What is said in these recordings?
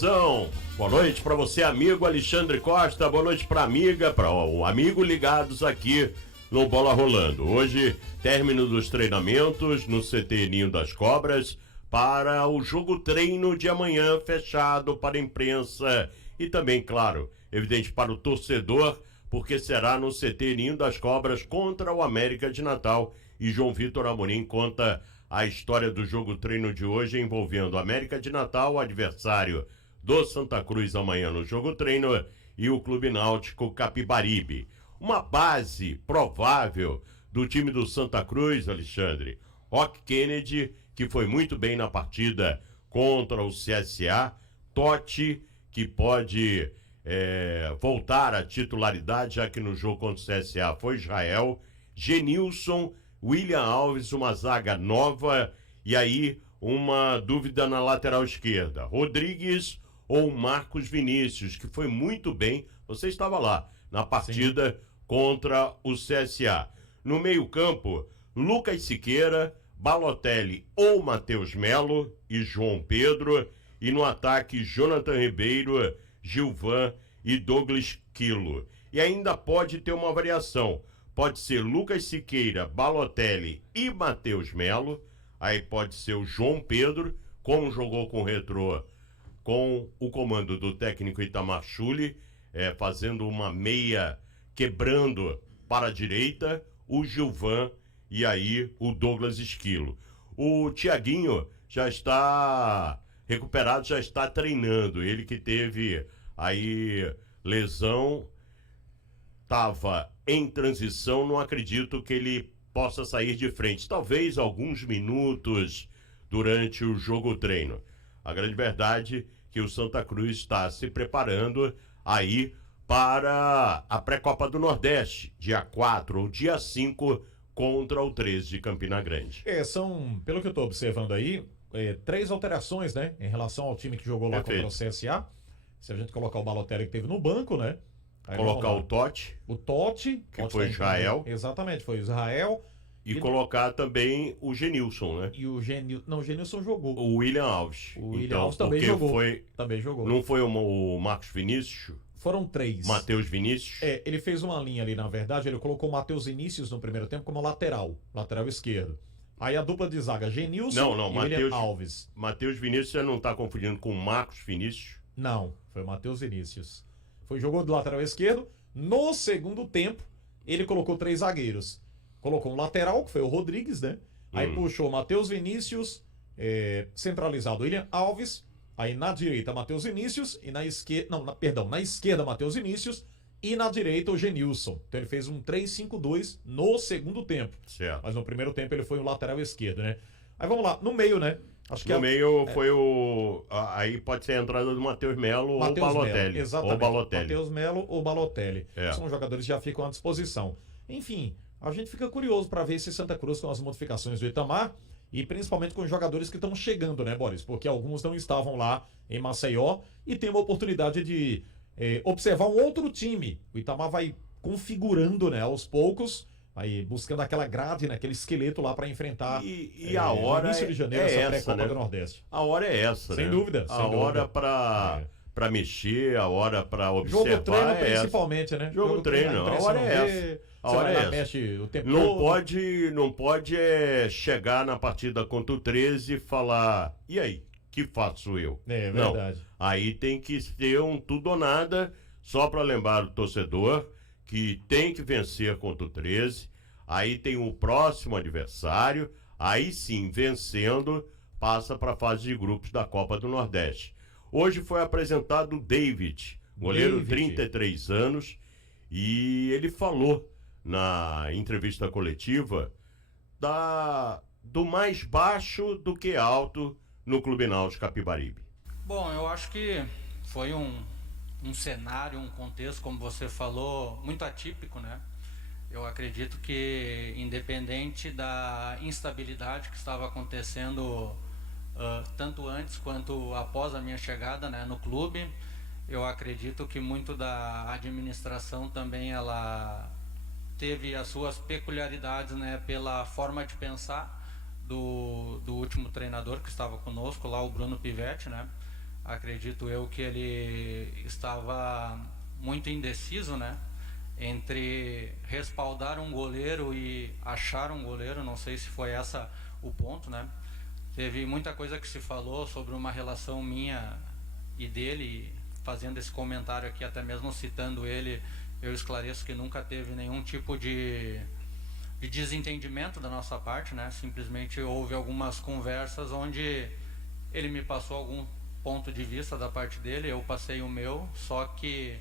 Vozão. Boa noite para você, amigo Alexandre Costa. Boa noite para amiga, para o amigo ligados aqui no Bola Rolando. Hoje, término dos treinamentos no CT Ninho das Cobras para o jogo treino de amanhã fechado para a imprensa e também, claro, evidente para o torcedor, porque será no CT Ninho das Cobras contra o América de Natal. E João Vitor Amorim conta a história do jogo treino de hoje envolvendo América de Natal, adversário do Santa Cruz amanhã no jogo treino, e o Clube Náutico Capibaribe. Uma base provável do time do Santa Cruz, Alexandre. Rock Kennedy, que foi muito bem na partida contra o CSA. Totti, que pode voltar à titularidade, já que no jogo contra o CSA foi Israel. Genilson, William Alves, uma zaga nova, e aí uma dúvida na lateral esquerda. Rodrigues ou Marcos Vinícius, que foi muito bem, você estava lá, na partida contra o CSA. No meio-campo, Lucas Siqueira, Balotelli ou Matheus Melo e João Pedro, e no ataque, Jonathan Ribeiro, Gilvan e Douglas Quilo. E ainda pode ter uma variação. Pode ser Lucas Siqueira, Balotelli e Matheus Melo. Aí pode ser o João Pedro, como jogou com o Retrô, com o comando do técnico Itamar Schulli, fazendo uma meia, quebrando para a direita, o Gilvan e aí o Douglas Esquilo. O Thiaguinho já está recuperado, já está treinando. Ele que teve aí lesão, estava em transição, não acredito que ele possa sair de frente. Talvez alguns minutos durante o jogo treino. A grande verdade é que o Santa Cruz está se preparando aí para a pré-copa do Nordeste, dia 4 ou dia 5, contra o 13 de Campina Grande. São, pelo que eu estou observando aí, 3 alterações, né, em relação ao time que jogou lá contra o CSA. Se a gente colocar o Balotelli que teve no banco, né? Aí colocar o Totti. O Totti. Que foi Israel. Exatamente, foi Israel. E colocar também o Genilson, né? E o Genilson. Não, o Genilson jogou. O William Alves. O William Alves também jogou. Também jogou. Não foi o Marcos Vinícius? Foram 3. Matheus Vinícius? Ele fez uma linha ali, na verdade. Ele colocou o Matheus Vinícius no primeiro tempo como lateral esquerdo. Aí a dupla de zaga, Genilson e William Alves. Matheus Vinícius, você não está confundindo com o Marcos Vinícius? Não, foi o Matheus Vinícius. Jogou do lateral esquerdo. No segundo tempo, ele colocou 3 zagueiros. Colocou um lateral, que foi o Rodrigues, né? Aí puxou o Matheus Vinícius, centralizado William Alves. Aí na direita, Matheus Vinícius. E na esquerda. Na esquerda, Matheus Vinícius. E na direita, o Genilson. Então ele fez um 3-5-2 no segundo tempo. Certo. Mas no primeiro tempo ele foi o lateral esquerdo, né? Aí vamos lá, no meio, né? Acho que no meio foi o... Aí pode ser a entrada do Matheus Melo ou o Balotelli. Exatamente. Matheus Melo ou Balotelli. São jogadores que já ficam à disposição. Enfim, a gente fica curioso para ver se Santa Cruz com as modificações do Itamar e principalmente com os jogadores que estão chegando, né, Boris? Porque alguns não estavam lá em Maceió e tem uma oportunidade de observar um outro time. O Itamar vai configurando, né, aos poucos, aí buscando aquela grade, né, aquele esqueleto lá para enfrentar e a hora no início de janeiro, essa pré-copa, né, do Nordeste. A hora é essa, sem né? Dúvida. A hora para mexer, a hora para observar. Jogo treino principalmente, né? Jogo treino, a hora é essa. A hora é essa. Mexe o tempo não todo. Não pode chegar na partida contra o 13 e falar, e aí, que faço eu? É verdade. Não. Aí tem que ter um tudo ou nada, só para lembrar o torcedor que tem que vencer contra o 13. Aí tem o próximo adversário, aí sim, vencendo, passa para a fase de grupos da Copa do Nordeste. Hoje foi apresentado o David, goleiro, 33 anos, e ele falou na entrevista coletiva do mais baixo do que alto no Clube Náutico Capibaribe. Bom, eu acho que foi um cenário, um contexto, como você falou, muito atípico, né? Eu acredito que, independente da instabilidade que estava acontecendo tanto antes quanto após a minha chegada, né, no clube, eu acredito que muito da administração também ela teve as suas peculiaridades, né, pela forma de pensar do último treinador que estava conosco lá, o Bruno Pivetti, né? acredito eu que ele estava muito indeciso, né? Entre respaldar um goleiro e achar um goleiro, não sei se foi essa o ponto, né? Teve muita coisa que se falou sobre uma relação minha e dele, fazendo esse comentário aqui, até mesmo citando ele, eu esclareço que nunca teve nenhum tipo de desentendimento da nossa parte, né? Simplesmente houve algumas conversas onde ele me passou algum ponto de vista da parte dele, eu passei o meu, só que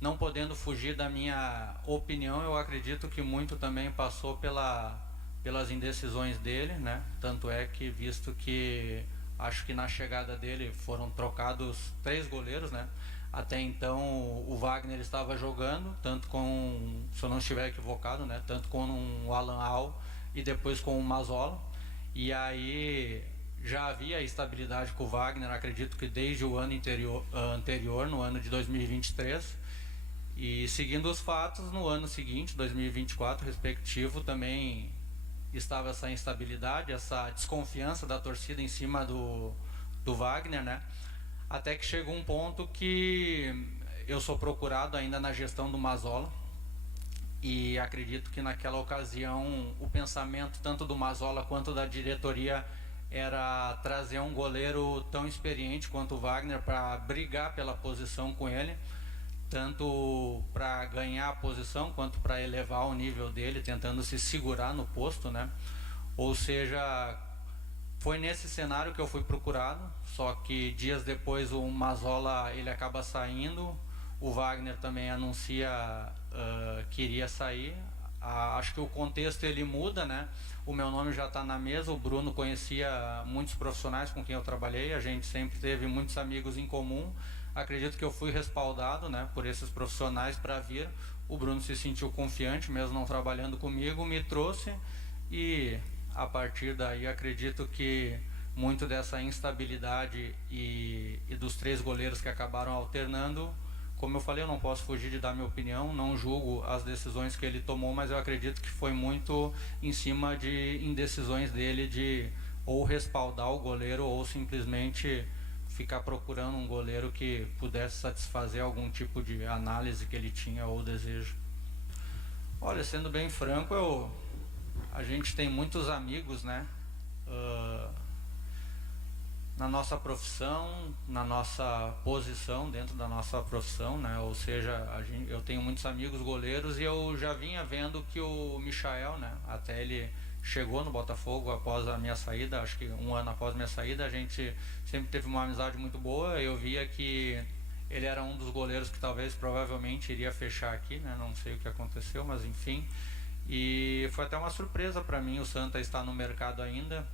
não podendo fugir da minha opinião, eu acredito que muito também passou pelas indecisões dele, né? Tanto é que, visto que acho que na chegada dele foram trocados 3 goleiros, né? Até então o Wagner estava jogando, tanto com, se eu não estiver equivocado, né? Tanto com o Alan Al e depois com o Mazzola. E aí já havia estabilidade com o Wagner, acredito que desde o ano anterior, no ano de 2023. E seguindo os fatos, no ano seguinte, 2024, respectivo, também estava essa instabilidade, essa desconfiança da torcida em cima do Wagner, né? Até que chegou um ponto que eu sou procurado ainda na gestão do Mazzola, e acredito que naquela ocasião o pensamento tanto do Mazzola quanto da diretoria era trazer um goleiro tão experiente quanto o Wagner para brigar pela posição com ele, tanto para ganhar a posição quanto para elevar o nível dele, tentando se segurar no posto, né? Ou seja, foi nesse cenário que eu fui procurado, só que dias depois o Mazzola ele acaba saindo, o Wagner também anuncia que iria sair. Acho que o contexto ele muda, né? O meu nome já está na mesa, o Bruno conhecia muitos profissionais com quem eu trabalhei, a gente sempre teve muitos amigos em comum. Acredito que eu fui respaldado, né, por esses profissionais para vir. O Bruno se sentiu confiante, mesmo não trabalhando comigo, me trouxe, e a partir daí acredito que muito dessa instabilidade e dos 3 goleiros que acabaram alternando, como eu falei, eu não posso fugir de dar minha opinião, não julgo as decisões que ele tomou, mas eu acredito que foi muito em cima de indecisões dele de ou respaldar o goleiro ou simplesmente ficar procurando um goleiro que pudesse satisfazer algum tipo de análise que ele tinha ou desejo. Olha, sendo bem franco, a gente tem muitos amigos, né? Na nossa profissão, na nossa posição dentro da nossa profissão, né? Ou seja, eu tenho muitos amigos goleiros e eu já vinha vendo que o Michael, né? Até ele chegou no Botafogo após a minha saída, acho que um ano após a minha saída, a gente sempre teve uma amizade muito boa. Eu via que ele era um dos goleiros que provavelmente iria fechar aqui, né? Não sei o que aconteceu, mas enfim. E foi até uma surpresa para mim o Santa estar no mercado ainda.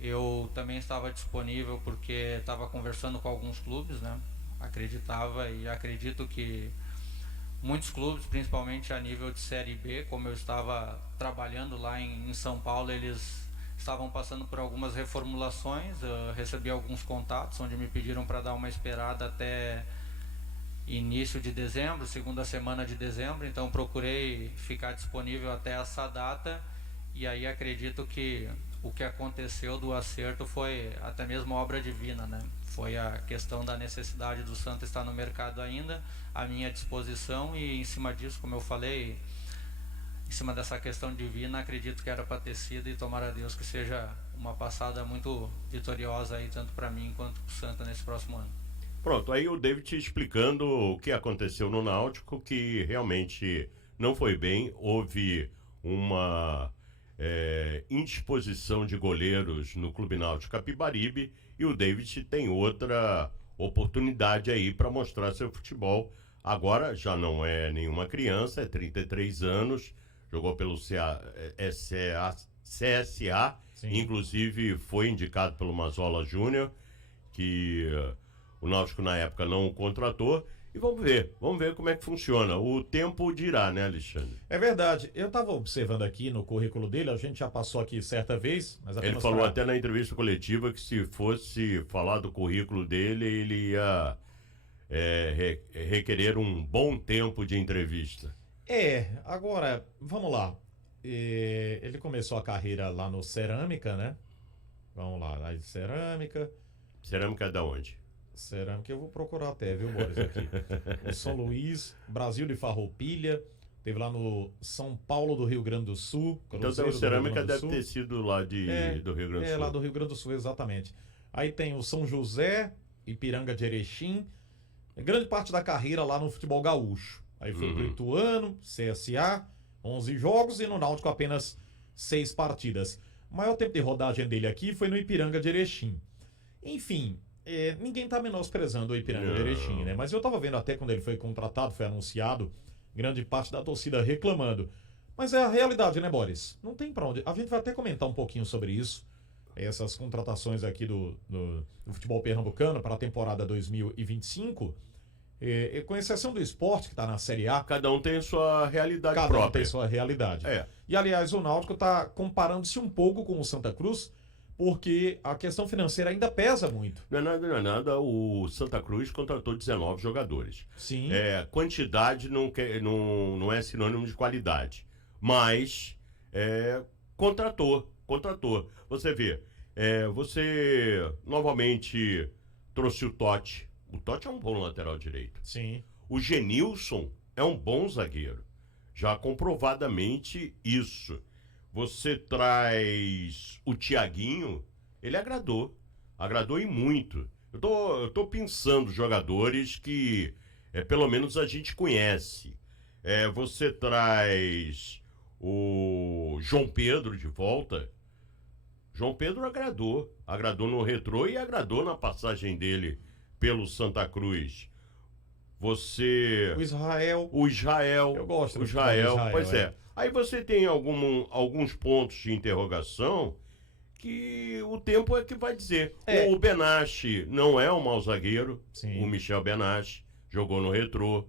Eu também estava disponível porque estava conversando com alguns clubes, né? Acreditava e acredito que muitos clubes, principalmente a nível de Série B, como eu estava trabalhando lá em São Paulo, eles estavam passando por algumas reformulações. Eu recebi alguns contatos onde me pediram para dar uma esperada até início de dezembro, segunda semana de dezembro, então procurei ficar disponível até essa data, e aí acredito que o que aconteceu do acerto foi até mesmo obra divina, né? Foi a questão da necessidade do Santa estar no mercado ainda, à minha disposição, e em cima disso, como eu falei, em cima dessa questão divina, acredito que era para ter sido, e tomara a Deus que seja uma passada muito vitoriosa aí, tanto para mim quanto para o Santa nesse próximo ano. Pronto, aí o David explicando o que aconteceu no Náutico, que realmente não foi bem, houve uma indisposição de goleiros no Clube Náutico Capibaribe, e o David tem outra oportunidade aí para mostrar seu futebol. Agora já não é nenhuma criança, é 33 anos, jogou pelo CSA, Sim. Inclusive foi indicado pelo Mazzola Júnior, que o Náutico na época não o contratou. E vamos ver como é que funciona. O tempo dirá, né, Alexandre? É verdade. Eu estava observando aqui no currículo dele, a gente já passou aqui certa vez, mas ele falou até na entrevista coletiva que se fosse falar do currículo dele, ele ia requerer um bom tempo de entrevista. Agora, vamos lá. Ele começou a carreira lá no Cerâmica, né? Vamos lá, Cerâmica. Cerâmica da onde? Cerâmica, eu vou procurar até, viu, Boris, aqui. O São Luís, Brasil de Farroupilha, teve lá no São Paulo do Rio Grande do Sul. Então o Cerâmica deve ter sido lá do Rio Grande do Sul. É, lá do Rio Grande do Sul, exatamente. Aí tem o São José, Ipiranga de Erechim, grande parte da carreira lá no futebol gaúcho. Aí foi pro Ituano, CSA, 11 jogos e no Náutico apenas 6 partidas. O maior tempo de rodagem dele aqui foi no Ipiranga de Erechim. Enfim, ninguém tá menosprezando o Ipiranga de Erechim, né? Mas eu tava vendo até quando ele foi contratado, foi anunciado, grande parte da torcida reclamando. Mas é a realidade, né, Boris? Não tem pra onde. A gente vai até comentar um pouquinho sobre isso. Essas contratações aqui do futebol pernambucano para a temporada 2025. Com exceção do Sport, que está na Série A. Cada um tem a sua realidade própria. Cada um tem sua realidade. E, aliás, o Náutico está comparando-se um pouco com o Santa Cruz, porque a questão financeira ainda pesa muito. Não é nada. O Santa Cruz contratou 19 jogadores. Sim. Quantidade não é sinônimo de qualidade. Mas contratou. Você vê, você novamente trouxe o Totti. O Totti é um bom lateral direito. Sim. O Genilson é um bom zagueiro. Já comprovadamente isso. Você traz o Thiaguinho, ele agradou e muito. Eu tô pensando jogadores que pelo menos a gente conhece. Você traz o João Pedro de volta. João Pedro agradou no Retrô e agradou na passagem dele pelo Santa Cruz. O Israel. Eu gosto do Israel. Pois é. Aí você tem alguns pontos de interrogação que o tempo é que vai dizer. O Benache não é um mau zagueiro. Sim. O Michel Benache jogou no Retrô.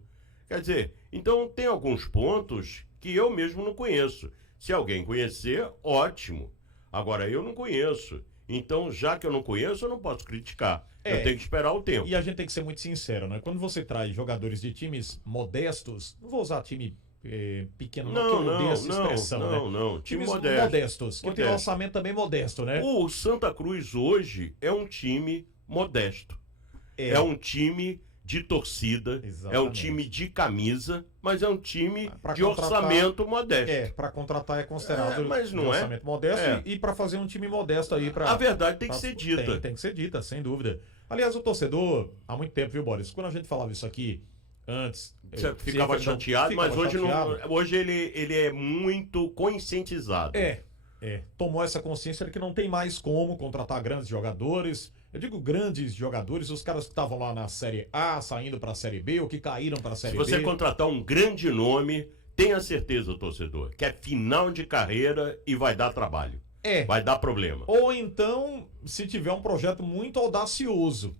Quer dizer, então tem alguns pontos que eu mesmo não conheço. Se alguém conhecer, ótimo. Agora, eu não conheço. Então, já que eu não conheço, eu não posso criticar. Eu tenho que esperar o tempo. E a gente tem que ser muito sincero, né? Quando você traz jogadores de times modestos, não vou usar time pequeno, não, expressão, não. Times modestos, que tem um orçamento também modesto, né? O Santa Cruz hoje é um time modesto. É um time de torcida, Exatamente. É um time de camisa, mas é um time de orçamento modesto. Para contratar é considerado mas não orçamento modesto e para fazer um time modesto aí para. A verdade tem que ser dita. Tem que ser dita, sem dúvida. Aliás, o torcedor, há muito tempo, viu, Boris? Quando a gente falava isso aqui antes, você ficava chateado, mas hoje ele é muito conscientizado. Tomou essa consciência de que não tem mais como contratar grandes jogadores. Eu digo grandes jogadores, os caras que estavam lá na Série A, saindo para a Série B, ou que caíram para a Série B. Se você contratar um grande nome, tenha certeza, torcedor, que é final de carreira e vai dar trabalho. Vai dar problema. Ou então, se tiver um projeto muito audacioso.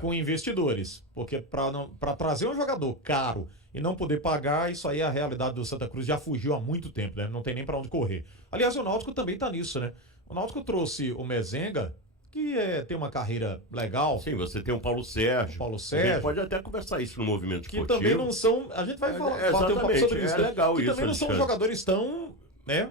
Com investidores. Porque para trazer um jogador caro e não poder pagar, isso aí é a realidade do Santa Cruz, já fugiu há muito tempo, né? Não tem nem para onde correr. Aliás, o Náutico também tá nisso, né? O Náutico trouxe o Mezenga, que tem uma carreira legal. Sim, você tem o Paulo Sérgio. A gente pode até conversar isso no movimento esportivo. Que também não são... A gente vai falar bater um papo sobre isso. Legal que isso, também não são jogadores tão... né?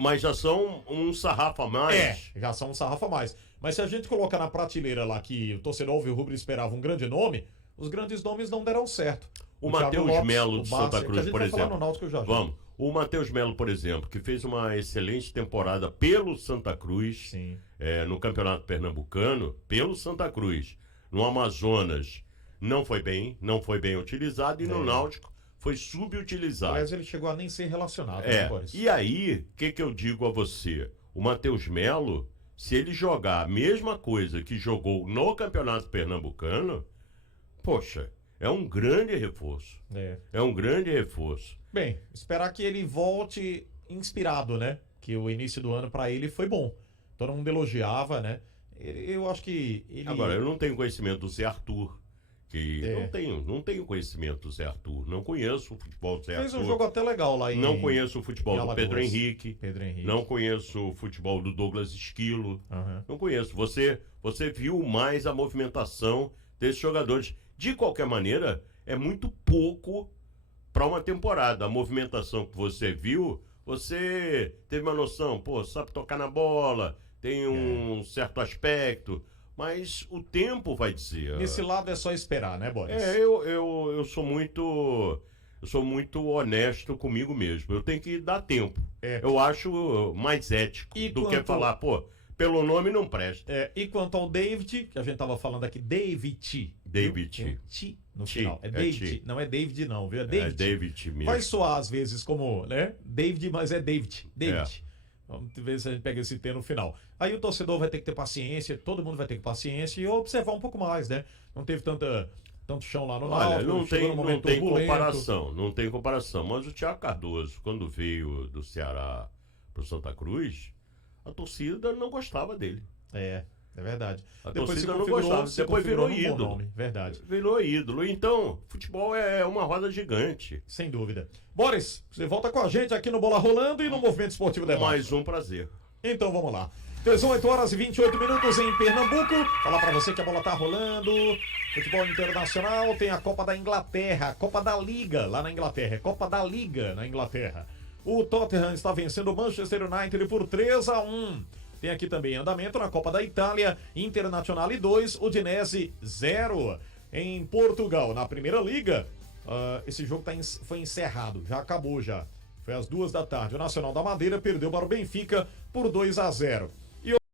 Mas já são um sarrafo a mais. Já são um sarrafo a mais. Mas se a gente colocar na prateleira lá que o torcedor alvirrubro esperava um grande nome, os grandes nomes não deram certo. O Matheus Melo de Santa Cruz, por exemplo. No Náutico já. Vamos. O Matheus Melo, por exemplo, que fez uma excelente temporada pelo Santa Cruz, no Campeonato Pernambucano, pelo Santa Cruz. No Amazonas não foi bem utilizado e no Náutico foi subutilizado. Aliás, ele chegou a nem ser relacionado. E aí, o que eu digo a você? O Matheus Melo, se ele jogar a mesma coisa que jogou no Campeonato Pernambucano, poxa, é um grande reforço. É um grande reforço. Bem, esperar que ele volte inspirado, né? Que o início do ano para ele foi bom. Todo mundo elogiava, né? Eu acho que ele... Agora, eu não tenho conhecimento do Zé Arthur. Não tenho conhecimento do Zé Arthur. Não conheço o futebol do Zé Arthur. Fez um jogo até legal lá em... Não conheço o futebol do Pedro Henrique. Henrique. Não conheço o futebol do Douglas Esquilo. Não conheço. Você viu mais a movimentação desses jogadores. De qualquer maneira, é muito pouco para uma temporada. A movimentação que você viu, você teve uma noção, sabe tocar na bola, tem um certo aspecto. mas o tempo vai dizer. Nesse lado é só esperar, né, Boris? Eu sou muito... Eu sou muito honesto comigo mesmo. Eu tenho que dar tempo. Eu acho mais ético do que falar, pô, pelo nome não presta. E quanto ao David, que a gente tava falando aqui, David. Ti no final. É David. Não é David, não, viu? É David. É David mesmo. Vai soar às vezes como, né? David, mas é David. David. Vamos ver se a gente pega esse T no final. Aí o torcedor vai ter que ter paciência, todo mundo vai ter que ter paciência e observar um pouco mais, né? Não teve tanto chão lá no Olha, Náutico, não tem comparação, não tem comparação. Mas o Thiago Cardoso, quando veio do Ceará pro Santa Cruz, a torcida não gostava dele. É verdade. A torcida não gostava, depois virou ídolo. Nome, verdade. Virou ídolo. Então, futebol é uma roda gigante. Sem dúvida. Boris, você volta com a gente aqui no Bola Rolando e no Movimento Esportivo Debate. Mais um prazer. Então vamos lá. 18h28 em Pernambuco. Falar pra você que a bola tá rolando. Futebol internacional, tem a Copa da Inglaterra, Copa da Liga lá na Inglaterra, é Copa da Liga na Inglaterra. O Tottenham está vencendo o Manchester United por 3-1. Tem aqui também andamento na Copa da Itália, Internazionale 2, Udinese 0. Em Portugal, na Primeira Liga, esse jogo foi encerrado, já acabou já. Foi às 2 da tarde. O Nacional da Madeira perdeu para o Benfica por 2-0.